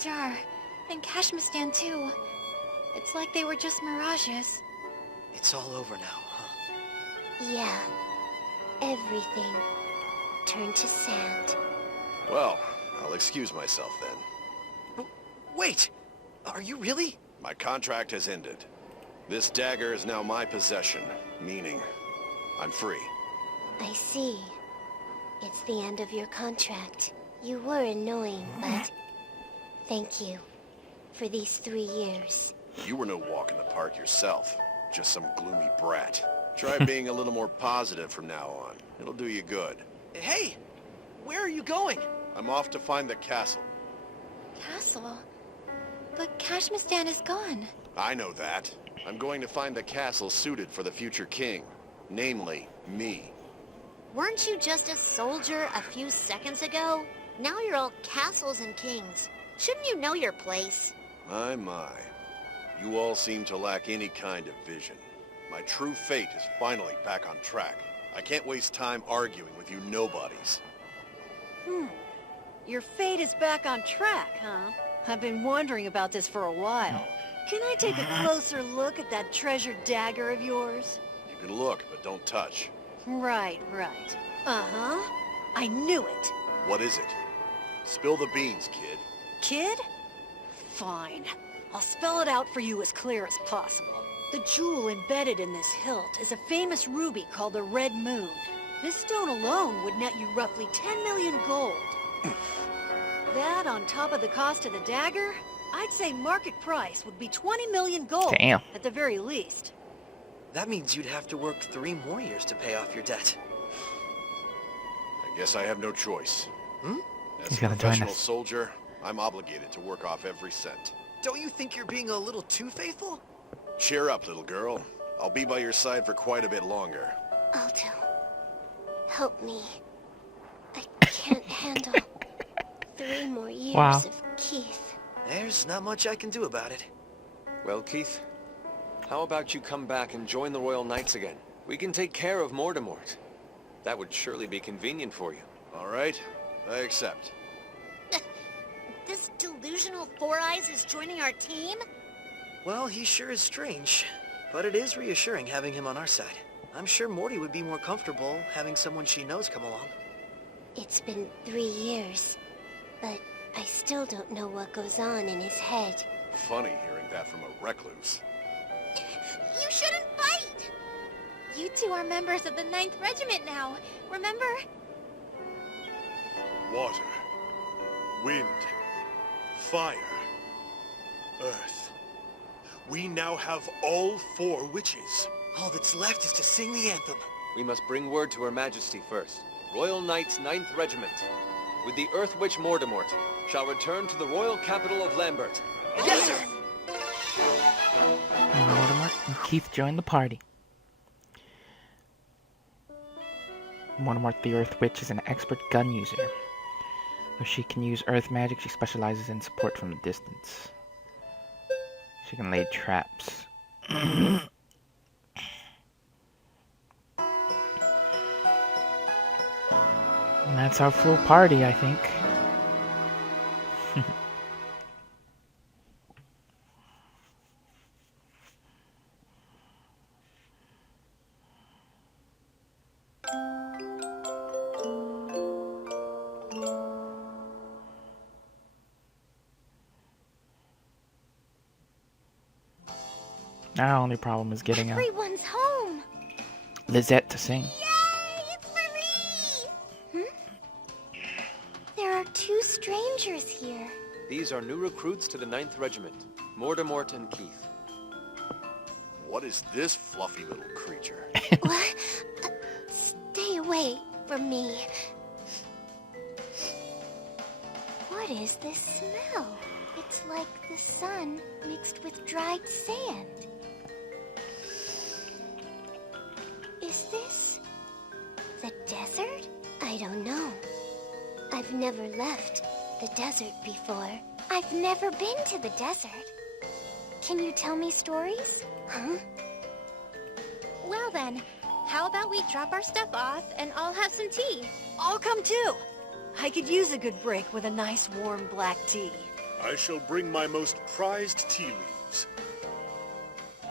jar. And Kashmistan too. It's like they were just mirages. It's all over now, huh? Yeah. Everything turned to sand. Well, I'll excuse myself then. Wait! Are you really? My contract has ended. This dagger is now my possession, meaning I'm free. I see. It's the end of your contract. You were annoying, but thank you for these 3 years. You were no walk in the park yourself. Just some gloomy brat. Try being a little more positive from now on. It'll do you good. Hey! Where are you going? I'm off to find the castle. Castle? But Kashmistan is gone. I know that. I'm going to find the castle suited for the future king. Namely, me. Weren't you just a soldier a few seconds ago? Now you're all castles and kings. Shouldn't you know your place? My. You all seem to lack any kind of vision. My true fate is finally back on track. I can't waste time arguing with you nobodies. Your fate is back on track, huh? I've been wondering about this for a while. Can I take a closer look at that treasured dagger of yours? You can look, but don't touch. Right. Uh-huh. I knew it. What is it? Spill the beans, kid. Kid? Fine. I'll spell it out for you as clear as possible. The jewel embedded in this hilt is a famous ruby called the Red Moon. This stone alone would net you roughly 10 million gold. That on top of the cost of the dagger, I'd say market price would be 20 million gold. Damn. At the very least. That means you'd have to work 3 more years to pay off your debt. I guess I have no choice. As He's a gonna join professional us. soldier, I'm obligated to work off every cent. Don't you think you're being a little too faithful? Cheer up, little girl. I'll be by your side for quite a bit longer. Alto, help me. I can't handle 3 more years Wow. of Keith. There's not much I can do about it. Well, Keith, how about you come back and join the Royal Knights again? We can take care of Mortemort. That would surely be convenient for you. All right, I accept. This delusional Four Eyes is joining our team? Well, he sure is strange, but it is reassuring having him on our side. I'm sure Morty would be more comfortable having someone she knows come along. It's been 3 years, but I still don't know what goes on in his head. Funny hearing that from a recluse. You shouldn't fight! You two are members of the 9th Regiment now, remember? Water, wind, fire, earth. We now have all 4 witches. All that's left is to sing the anthem. We must bring word to Her Majesty first. Royal Knights 9th Regiment, with the Earth Witch Mortemort, shall return to the royal capital of Lambert. Yes, sir! Mortimer and Keith join the party. Mortimer the Earth Witch is an expert gun user. Though she can use earth magic, she specializes in support from a distance. She can lay traps. And that's our full party, I think. Our only problem is getting Everyone's home! Lizette to sing. Yay! It's for me! There are 2 strangers here. These are new recruits to the 9th Regiment, Mortemort and Keith. What is this fluffy little creature? What? Stay away from me. What is this smell? It's like the sun mixed with dried sand. Is this the desert? I don't know. I've never left the desert before. I've never been to the desert. Can you tell me stories? Huh? Well then, how about we drop our stuff off and I'll have some tea? I'll come too. I could use a good break with a nice warm black tea. I shall bring my most prized tea leaves.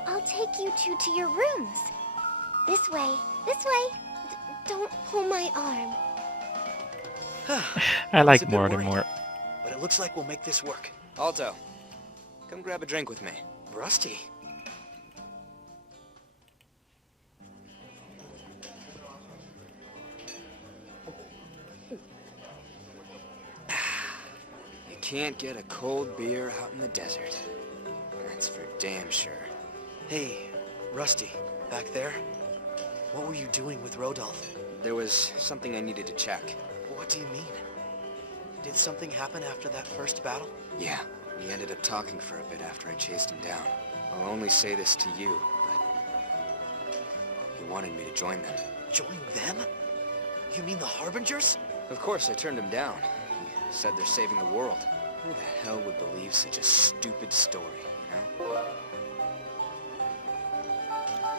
I'll take you two to your rooms. This way. This way. Don't pull my arm. I was a like bit more and worried, more. But it looks like we'll make this work. Alto, come grab a drink with me. Rusty. You can't get a cold beer out in the desert. That's for damn sure. Hey, Rusty, back there? What were you doing with Rodolph? There was something I needed to check. What do you mean? Did something happen after that first battle? Yeah, we ended up talking for a bit after I chased him down. I'll only say this to you, but he wanted me to join them. Join them? You mean the Harbingers? Of course, I turned him down. He said they're saving the world. Who the hell would believe such a stupid story, you know?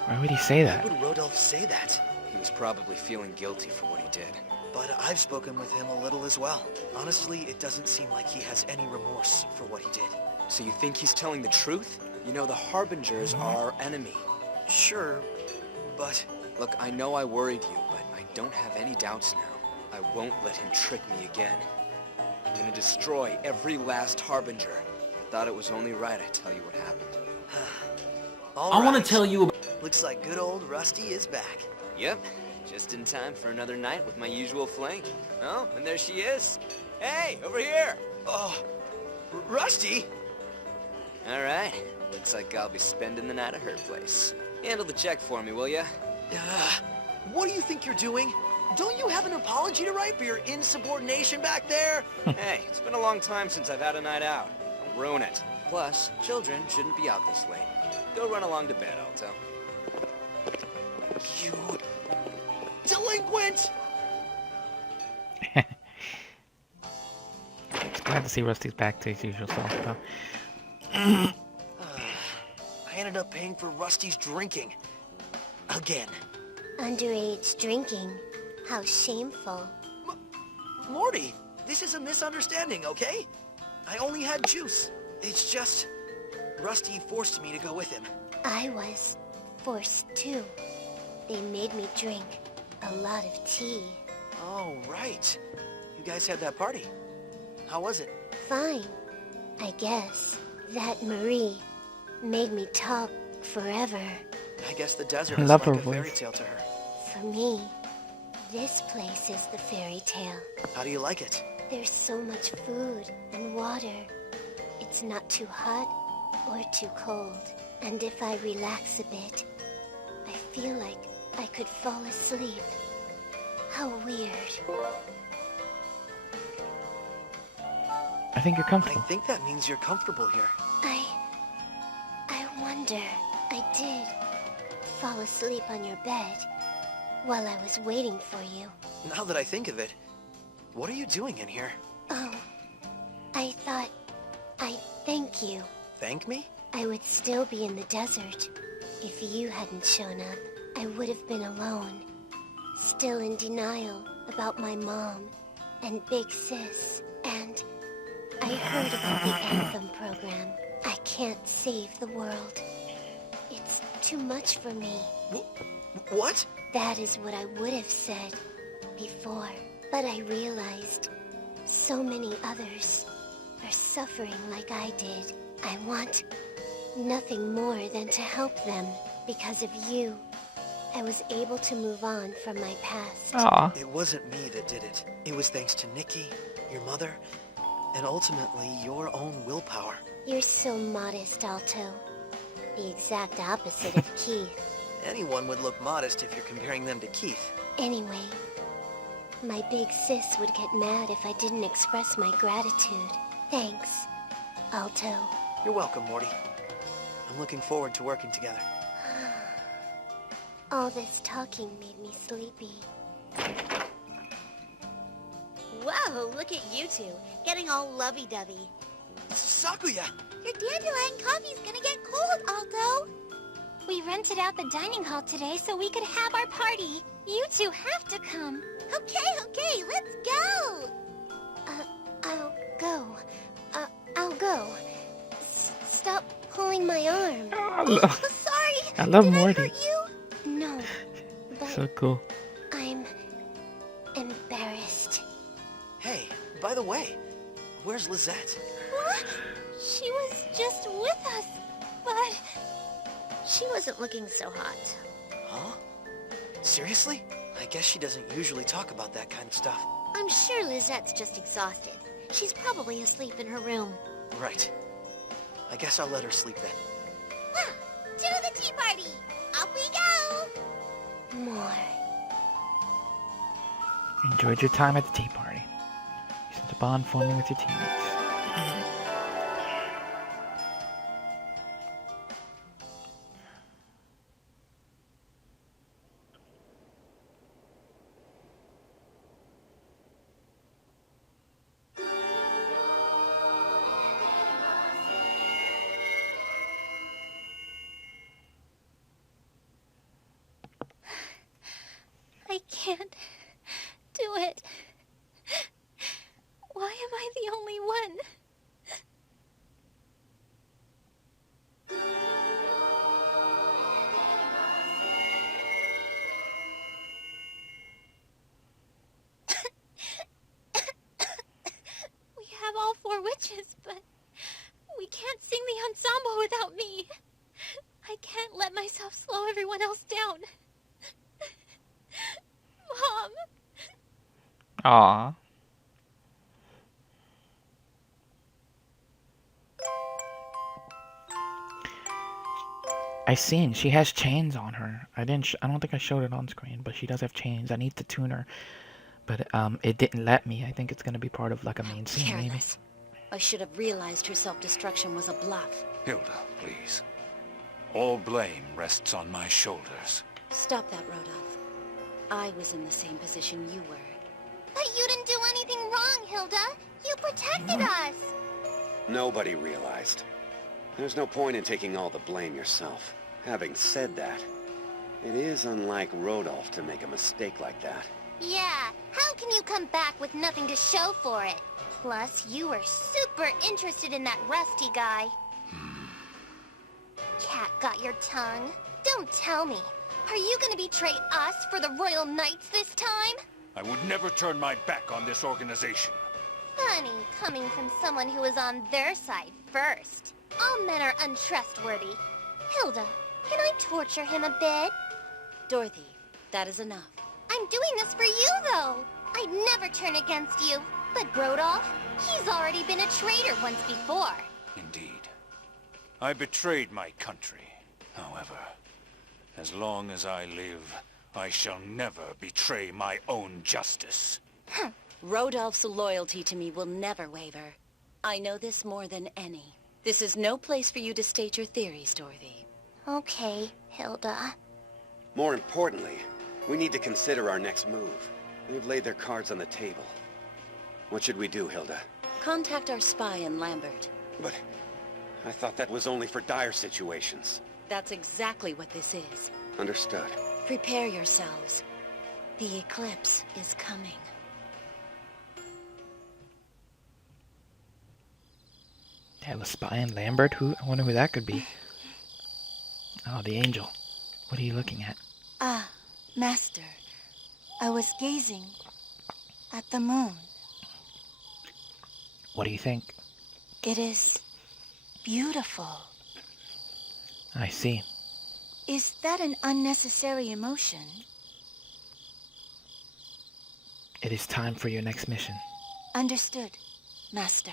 Why would he say Why that? would Rodolph say that? He was probably feeling guilty for what he did. But I've spoken with him a little as well. Honestly, it doesn't seem like he has any remorse for what he did. So you think he's telling the truth? You know, the Harbingers are our enemy. Sure, but... Look, I know I worried you, but I don't have any doubts now. I won't let him trick me again. I'm gonna destroy every last Harbinger. I thought it was only right I tell you what happened. All I want right. to tell you about... Looks like good old Rusty is back. Yep, just in time for another night with my usual fling. Oh, and there she is. Hey, over here! Oh, Rusty! All right, looks like I'll be spending the night at her place. Handle the check for me, will ya? What do you think you're doing? Don't you have an apology to write for your insubordination back there? Hey, it's been a long time since I've had a night out. Don't ruin it. Plus, children shouldn't be out this late. Go run along to bed, Alto. You... delinquent! It's glad to see Rusty's back to his usual self, though. I ended up paying for Rusty's drinking. Again. Underage drinking. How shameful. Morty, this is a misunderstanding, okay? I only had juice. It's just... Rusty forced me to go with him. I was forced too. They made me drink a lot of tea. Oh, right. You guys had that party. How was it? Fine, I guess. That Marie made me talk forever. I guess the desert I is love like her a fairy voice. tale to her. For me, this place is the fairy tale. How do you like it? There's so much food and water. It's not too hot or too cold. And if I relax a bit, I feel like I could fall asleep. How weird. I think you're I comfortable. think that means you're comfortable here. I wonder. I did fall asleep on your bed while I was waiting for you. Now that I think of it, what are you doing in here? Oh, I thought I'd thank you. Thank me? I would still be in the desert if you hadn't shown up. I would have been alone, still in denial about my mom and Big Sis. And I heard about the Anthem program. I can't save the world. It's too much for me. What? That is what I would have said before. But I realized so many others are suffering like I did. I want nothing more than to help them. Because of you, I was able to move on from my past. Aw. It wasn't me that did it. It was thanks to Nikki, your mother, and ultimately your own willpower. You're so modest, Alto. The exact opposite of Keith. Anyone would look modest if you're comparing them to Keith. Anyway, my big sis would get mad if I didn't express my gratitude. Thanks, Alto. You're welcome, Morty. I'm looking forward to working together. All this talking made me sleepy. Whoa, look at you two, getting all lovey-dovey. Sakuya! Your dandelion coffee's gonna get cold, Alto. We rented out the dining hall today so we could have our party. You two have to come. Okay, let's go. I'll go. I'll go. Stop pulling my arm. Oh, sorry. I love Did Morty. I hurt you? No, but So cool. I'm embarrassed. Hey, by the way, where's Lizette? What? She was just with us, but... She wasn't looking so hot. Huh? Seriously? I guess she doesn't usually talk about that kind of stuff. I'm sure Lizette's just exhausted. She's probably asleep in her room. Right. I guess I'll let her sleep then. Ah, to the tea party! Off we go! More. Enjoyed your time at the tea party. You sense a bond forming with your teammates. I can't do it. Why am I the only one? We have all 4 witches, but we can't sing the ensemble without me. I can't let myself slow everyone else down. Mom! Aww. I seen she has chains on her. I don't think I showed it on screen, but she does have chains. I need to tune her, but it didn't let me. I think it's gonna be part of like a main scene, maybe. Careless. I should have realized her self-destruction was a bluff. Hilda, please. All blame rests on my shoulders. Stop that, Rodolph. I was in the same position you were. But you didn't do anything wrong, Hilda. You protected us. Nobody realized. There's no point in taking all the blame yourself. Having said that, it is unlike Rodolph to make a mistake like that. Yeah, how can you come back with nothing to show for it? Plus, you were super interested in that Rusty guy. Cat got your tongue. Don't tell me. Are you gonna betray us for the Royal Knights this time? I would never turn my back on this organization. Funny, coming from someone who was on their side first. All men are untrustworthy. Hilda, can I torture him a bit? Dorothy, that is enough. I'm doing this for you, though. I'd never turn against you. But Rodolph, he's already been a traitor once before. Indeed. I betrayed my country. However, as long as I live, I shall never betray my own justice. Rodolph's loyalty to me will never waver. I know this more than any. This is no place for you to state your theories, Dorothy. Okay, Hilda. More importantly, we need to consider our next move. They've laid their cards on the table. What should we do, Hilda? Contact our spy in Lambert. But I thought that was only for dire situations. That's exactly what this is. Understood. Prepare yourselves. The eclipse is coming. Have a spy in Lambert? I wonder who that could be. Oh, the angel. What are you looking at? Ah, Master. I was gazing at the moon. What do you think? It is beautiful. I see. Is that an unnecessary emotion? It is time for your next mission. Understood, Master.